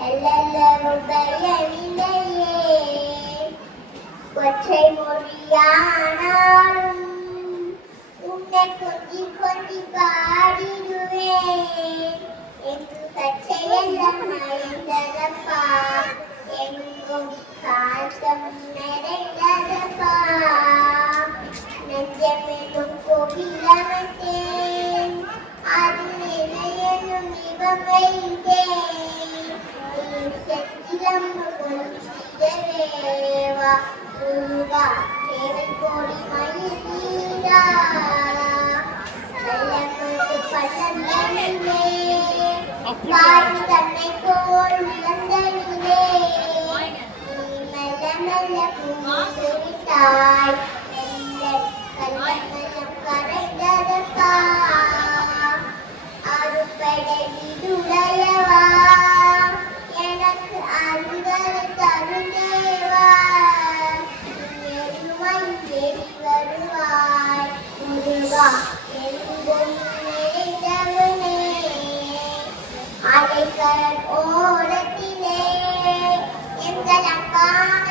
എല്ലാവരും ദയവിലയേ ഒറ്റை மொழியானாலும் உன்னை கொஞ்சி கொஞ்சி பாடிடுவேன் என்று சச்சையெல்லாம் மறைந்ததப்பா எங்கும் காசம் நிறைந்ததப்பா நெஞ்சமெனும் கோவிலமைத்தேன் அது நிலையெனும் இவம் வைத்தேன் செத்திலம் தேவா முருகா தேவன் கோடி மணி தீரா வெள்ளமது பள்ளந்தனிலே பாடி தன்னை போல் உழந்தனிலே நீ மெல்ல மெல்ல பூமி சுரித்தாய் மெல்ல கள்ளமெல்லாம் கரைந்ததப்பா அறுப்படை விடுடையவா எனக்கு அருகலை தருந்தேவா வருவாய் முருகா எங்கும் நிறைந்தவனே அடைக்கல் ஓரத்திலே எங்கள் அக்காக